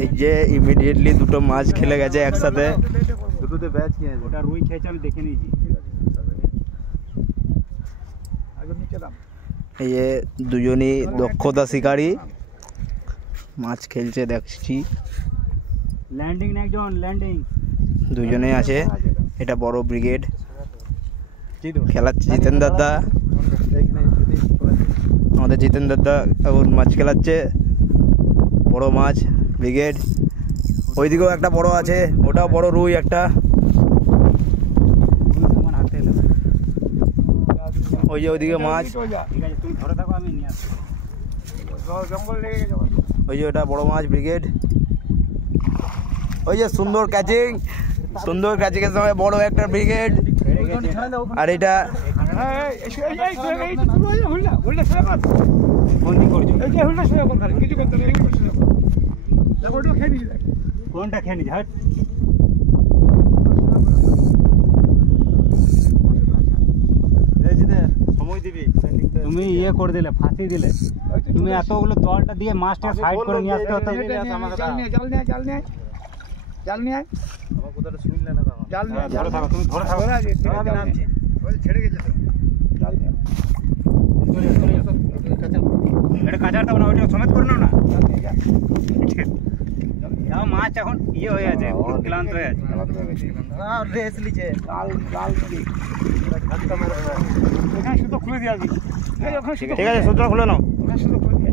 এই যে ইমিডিয়েটলি দুটো মাছ খেলে গেছে একসাথে। দুটোতে ব্যাচ কি আছে? ওটা রুই খেয়েছে, আমি দেখে নিয়েছি। এই যে দুজনই দক্ষতা শিকারী মাছ খেলছে দেখছি। ল্যান্ডিং না একজন ল্যান্ডিং দুজনে আছে। এটা বড় ব্রিগেড খেলাচ্ছে জিতেন দাদা, আমাদের জিতেন দাদা এখন মাছ খেলাচ্ছে। বড় মাছ ব্রিগেড। ওইদিকেও একটা বড় আছে, ওটাও বড় রুই একটা। ওই যে ওইদিকে মাছ, ওই যে ওটা বড় মাছ ব্রিগেড। ওই যে সুন্দর ক্যাচিং, সুন্দর ক্যাচিং এর সময় বড় একটা ব্রিগেড। আর এটা কোনটা খেয়ে নি ঝাট সময় দিবি। তুমি ইয়ে করে দিলে, ফাঁসি দিলে। তুমি এতগুলো দলটা দিয়ে মাছটা সাইড করে নিয়ে আসতে হতো। জাল নিয়ে আয়। আমার কথাটা শুনলে না তখন। জাল নিয়ে ধরে থাকো, তুমি ধরে থাকো। আমি নামছি। ওই ছেড়ে গেছে তো। জাল নিয়ে। এটা কাঁচাটা না, ওইটা সমেত করে নাও না। জাল নিয়ে যা। যাও, মাছ এখন ইয়ে হয়ে আছে, পুরো ক্লান্ত হয়ে আছে। আর রেস লিছে। লাল লাল কি। ধাক্কা মারা। এখানে সুতো খুলে দিয়ে আসবি। ঠিক আছে, সুতো খুলে নাও। ওখানে সুতো খুলে দিয়ে।